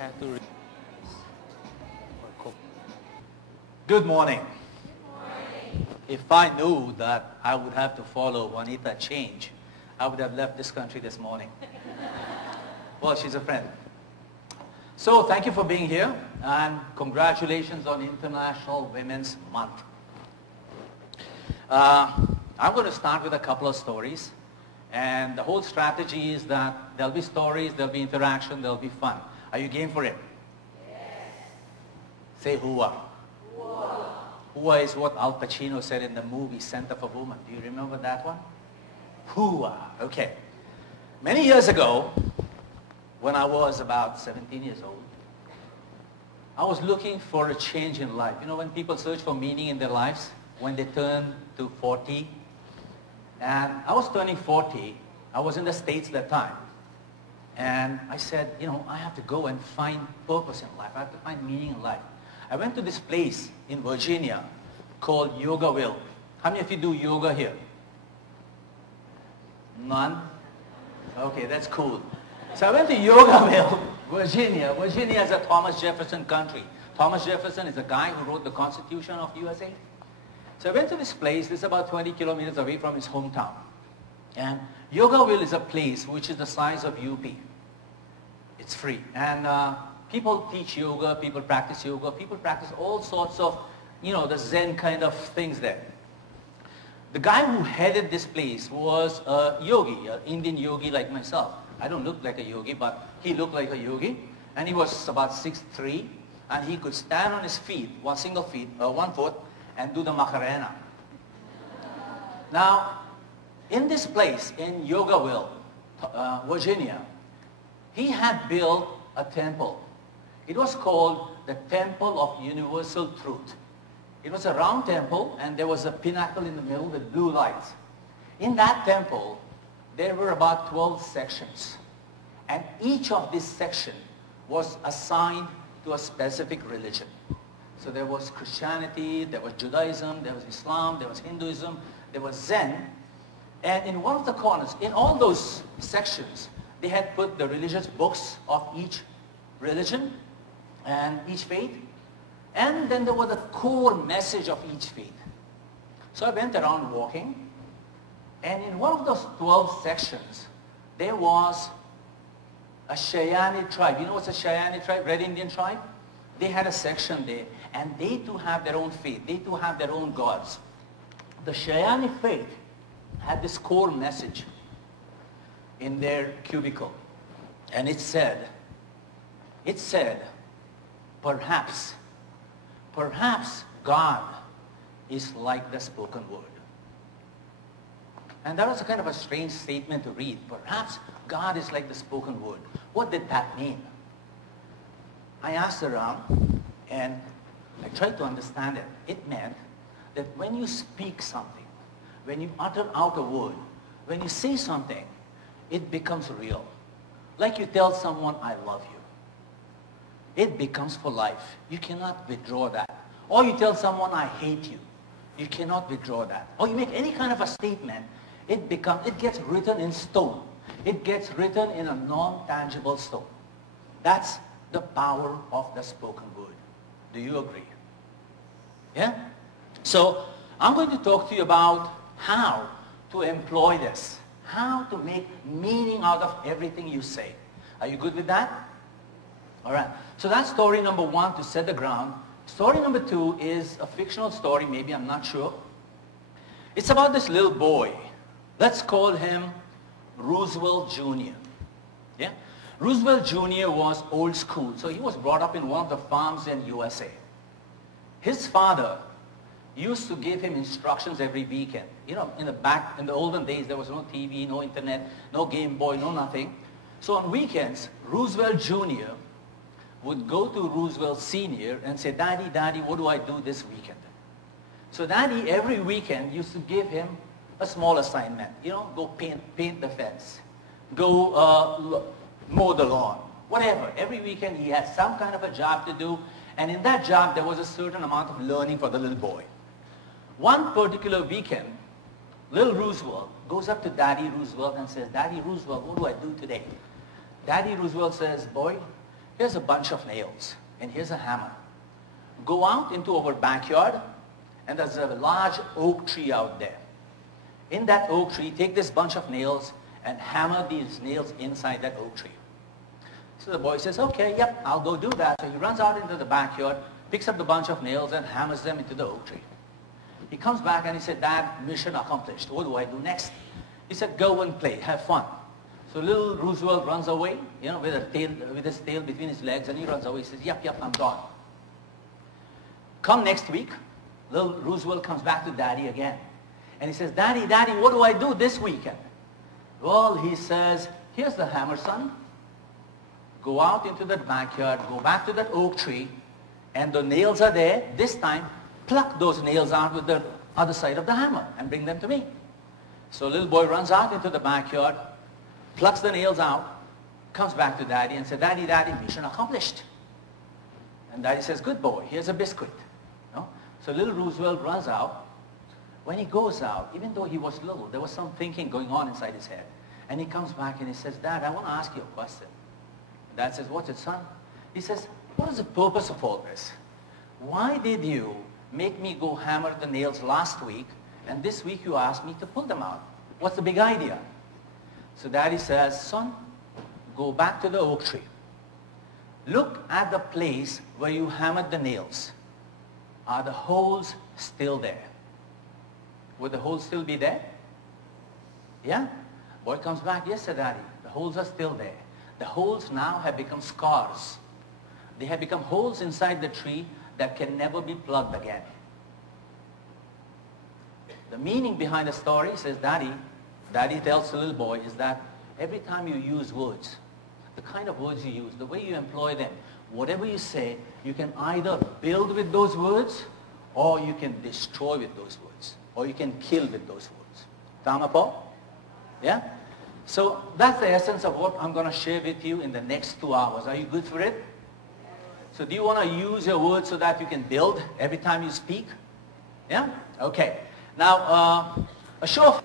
had to. Good morning. If I knew that I would have to follow Juanita Change, I would have left this country this morning. Well, she's a friend. So thank you for being here, and congratulations on International Women's Month. I'm going to start with a couple of stories, and the whole strategy is that there'll be stories, there'll be interaction, there'll be fun. Are you game for it? Yes. Say hooah. Hooah. Hooah is what Al Pacino said in the movie Scent of a Woman. Do you remember that one? Hooah. Okay. Many years ago, when I was about 17 years old, I was looking for a change in life. You know, when people search for meaning in their lives, when they turn to 40, and I was turning 40. I was in the States at that time. And I said, you know, I have to go and find purpose in life. I have to find meaning in life. I went to this place in Virginia called Yogaville. How many of you do yoga here? None? Okay, that's cool. So I went to Yogaville, Virginia. Virginia is a Thomas Jefferson country. Thomas Jefferson is the guy who wrote the Constitution of USA. So I went to this place. This is about 20 kilometers away from his hometown. And Yogaville is a place which is the size of UP. It's free. And people teach yoga, people practice all sorts of, you know, the Zen kind of things there. The guy who headed this place was a yogi, an Indian yogi like myself. I don't look like a yogi, but he looked like a yogi. And he was about 6'3", and he could stand on his feet, one foot, and do the Macarena. Now, in this place, in Yogaville, Virginia, he had built a temple. It was called the Temple of Universal Truth. It was a round temple, and there was a pinnacle in the middle with blue lights. In that temple, there were about 12 sections. And each of these sections was assigned to a specific religion. So there was Christianity, there was Judaism, there was Islam, there was Hinduism, there was Zen. And in one of the corners, in all those sections, they had put the religious books of each religion and each faith. And then there was the core message of each faith. So I went around walking, and in one of those 12 sections, there was a Cheyenne tribe. You know what's a Cheyenne tribe? Red Indian tribe? They had a section there, and they too have their own faith. They too have their own gods. The Cheyenne faith had this core message in their cubicle. And it said, perhaps God is like the spoken word. And that was a kind of a strange statement to read. Perhaps God is like the spoken word. What did that mean? I asked around, and I tried to understand it. It meant that when you speak something, when you utter out a word, when you say something, it becomes real. Like you tell someone, I love you. It becomes for life. You cannot withdraw that. Or you tell someone, I hate you. You cannot withdraw that. Or you make any kind of a statement, it gets written in stone. It gets written in a non-tangible stone. That's the power of the spoken word. Do you agree? Yeah? So I'm going to talk to you about how to employ this, how to make meaning out of everything you say. Are you good with that? All right. So that's story number one, to set the ground. Story number two is a fictional story, maybe, I'm not sure. It's about this little boy. Let's call him Roosevelt Jr. Yeah? Roosevelt Jr. was old school, so he was brought up in one of the farms in USA. His father used to give him instructions every weekend. You know, in the olden days, there was no TV, no internet, no Game Boy, no nothing. So on weekends, Roosevelt Jr. would go to Roosevelt Sr. and say, Daddy, what do I do this weekend? So Daddy, every weekend, used to give him a small assignment. You know, go paint the fence. Go mow the lawn. Whatever. Every weekend he had some kind of a job to do, and in that job there was a certain amount of learning for the little boy. One particular weekend, little Roosevelt goes up to Daddy Roosevelt and says, Daddy Roosevelt, what do I do today? Daddy Roosevelt says, boy, here's a bunch of nails, and here's a hammer. Go out into our backyard, and there's a large oak tree out there. In that oak tree, take this bunch of nails and hammer these nails inside that oak tree. So the boy says, okay, yep, I'll go do that. So he runs out into the backyard, picks up the bunch of nails and hammers them into the oak tree. He comes back and he said, Dad, mission accomplished. What do I do next? He said, go and play, have fun. So little Roosevelt runs away, with his tail between his legs, and he runs away. He says, yep, I'm gone. Come next week, little Roosevelt comes back to Daddy again. And he says, Daddy, what do I do this weekend? Well, he says, here's the hammer, son. Go out into the backyard, go back to that oak tree, and the nails are there. This time, pluck those nails out with the other side of the hammer and bring them to me. So little boy runs out into the backyard, plucks the nails out, comes back to Daddy and says, Daddy, mission accomplished. And Daddy says, good boy, here's a biscuit. No? So little Roosevelt runs out. When he goes out, even though he was little, there was some thinking going on inside his head. And he comes back and he says, Dad, I want to ask you a question. Dad says, what's it, son? He says, what is the purpose of all this? Why did you make me go hammer the nails last week, and this week you asked me to pull them out? What's the big idea? So Daddy says, son, go back to the oak tree. Look at the place where you hammered the nails. Are the holes still there? Would the holes still be there? Yeah? Boy comes back, yes, sir, Daddy. The holes are still there. The holes now have become scars. They have become holes inside the tree that can never be plugged again. The meaning behind the story, says Daddy tells the little boy, is that every time you use words, the kind of words you use, the way you employ them, whatever you say, you can either build with those words, or you can destroy with those words, or you can kill with those words. Tama po? Yeah? So that's the essence of what I'm going to share with you in the next 2 hours. Are you good for it? So do you want to use your words so that you can build every time you speak? Yeah? Okay. Now, a show of...